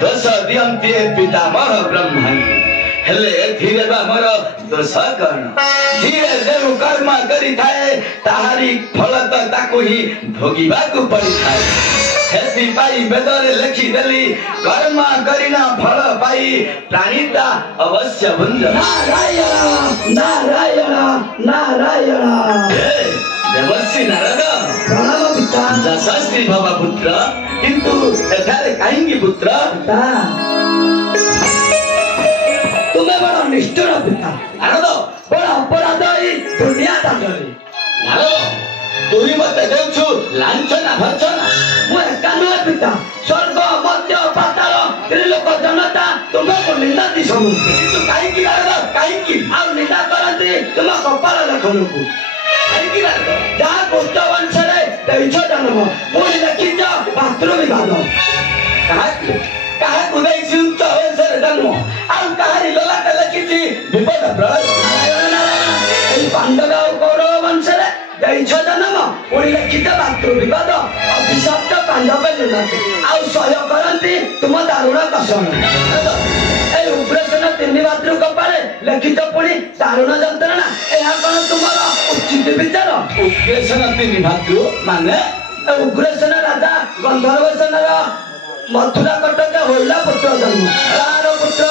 दोष दियन्ते पितामह ब्रह्मन् हेले धीरे मोर दोष कर्ण धीरे जो कर्म करी थाए ताहारी फल तो ताकू ही भोगिबाकू पड़ी थाए हेति पाई वेदरे लेखि देली कर्म करिना फल पाई प्राणीता अवश्य भुंज नारायण नारायण नारायण देवर्षि नारद प्रणाम पिता यशस्वी भव पुत्र किंतु एठारे काहिंगी पुत्र तुम्हें बड़ा निष्ठुर पिता नारद बड़ा अपराध ही दुनिया दांडरे नारद तू ही मत देउछु लांछना भर्छना मु एका नुहे पिता स्वर्ग मध्य पाताल त्रिलोक जनता तुमको निंदा दी समझे किंतु काहिंगी नारद काहिंगी आ निंदा करती तुम कपाल लखनकू काहिंगी नारद जहाँ पुत्र वंशरे तेईस जन्म पुणी लिखिज पात्र विवाद कहा कुदाई सिंच वंशरे जन्म आउ कहारी ललाट लिखिछि विपद प्रलय पांडव कौरव वंशरे तेईस जन्म पुणी लिखिज पात्र विवाद अभिशप्त पांडव आउ सह्य करती तुम दारुण कषण उग्रसेन तीन भातृ कपाले लिखित पुणी दारुण जंत्रणा यह कौन तुमर उचित विचार उग्रसेन तीन भातृ माने उग्रसेन राजा गंधर्व सेनार मथुरा कटक होइला पुत्र जन्म तार पुत्र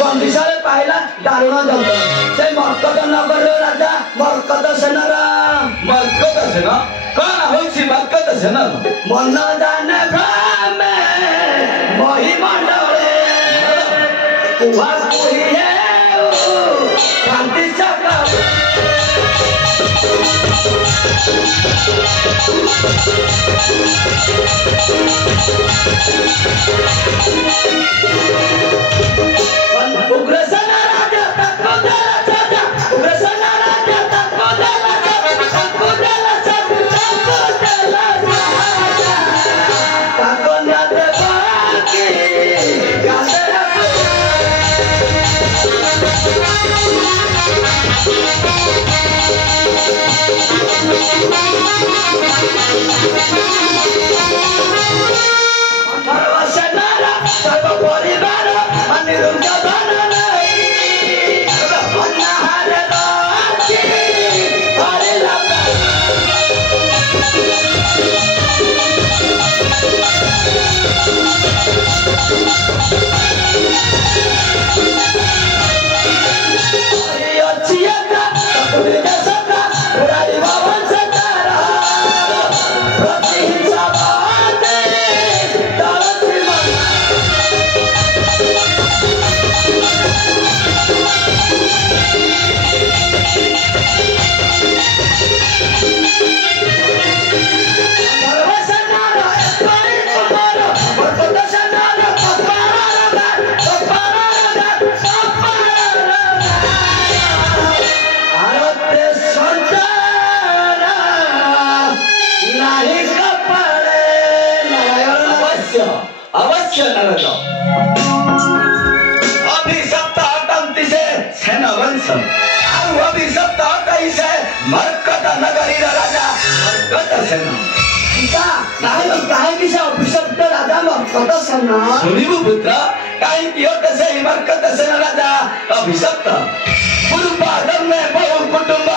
गंधिशाले पाइला दारुण जंत्रणा से मर्कत नगर राजा मर्कत सेनार मर्कत सेना कौन होइछि मर्कत सेना मन जाने भ्रमे महिमंडले कुहा कुही है कांति चक्र उग्रसेन राजा तत्पदला राजा उग्रसेन राजा तत्पदला राजा तत्पदला राजा तत्पदला राजा ताकन्या देवकी गाते सर्वसेनार सर्व परिवार अनिरुद्ध धन नहीं अन्नहार राजी हरिला अच्छियता तुझे सका उड़ारी भवन सतारा प्रतिहिंसा बाते तारती अवश्य नारद अभिशप्त हटंती से सेन वंश आउ अभिशप्त हटई से मर्कत नगरी राजा मर्कत सेन काहे से अभिशप्त राजा मर्कत सेन सुनिबु पुत्र काहे कि होते से मर्कत सेन राजा अभिशप्त पूर्व जन्मे बहु कुटुंब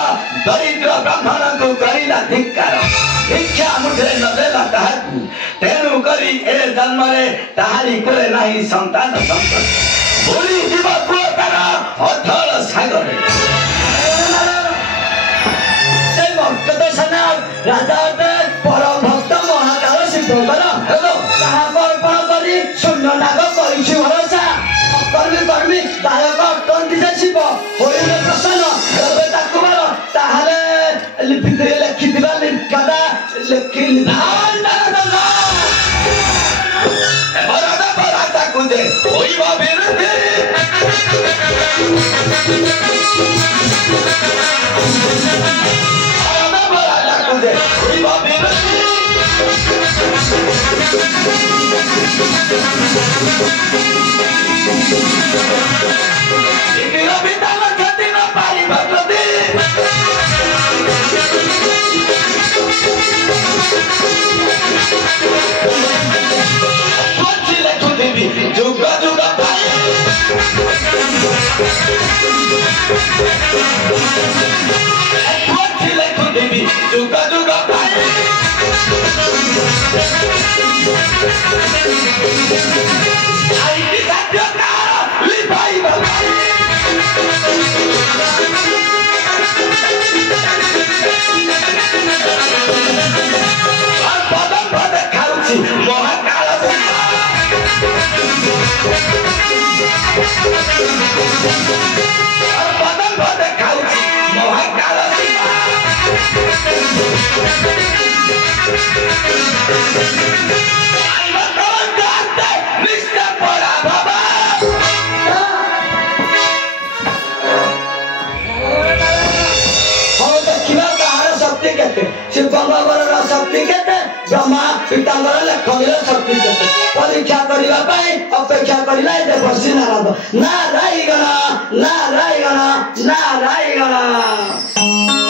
दरिद्र ब्राह्मण को करिला धिक्कार भिक्षा मुठे नदेला ताहाकु तेणु करी ए जन्मरे ताहारी कोले नाही संतान संपत्ति भूली जीव पुअतार अथल सागरे से मर्कत सेन राजा परम भक्त महाकाल सिद्धकर कहा अर्पण करी शून्य नाग करी भरोसा कर्मी कर्मी दायक अटंती से शिव होइले प्रसन्न एबे ताकु मार ताहाले लिपिते लिखिथिबा लिखदा लिखि बरादा बरादा कुदे होइबा बिरुद्धे Ikira bitala jati na pari bhakrati Twachile kudibi juga juga pai Twachile kudibi juga juga pai Ai di satyaka lipai babai Padam pada kauci mohakala sima Padam pada kauci mohakala sima Almataran gante nista pora baba हो देखिबा कहार शक्ति केते शिव गंगावर शक्ति केते ब्रह्मा पितांबर लखनर शक्ति केते परीक्षा करिबा पई अपेक्षा करिला देवसी नारद नारायण नारायण नारायण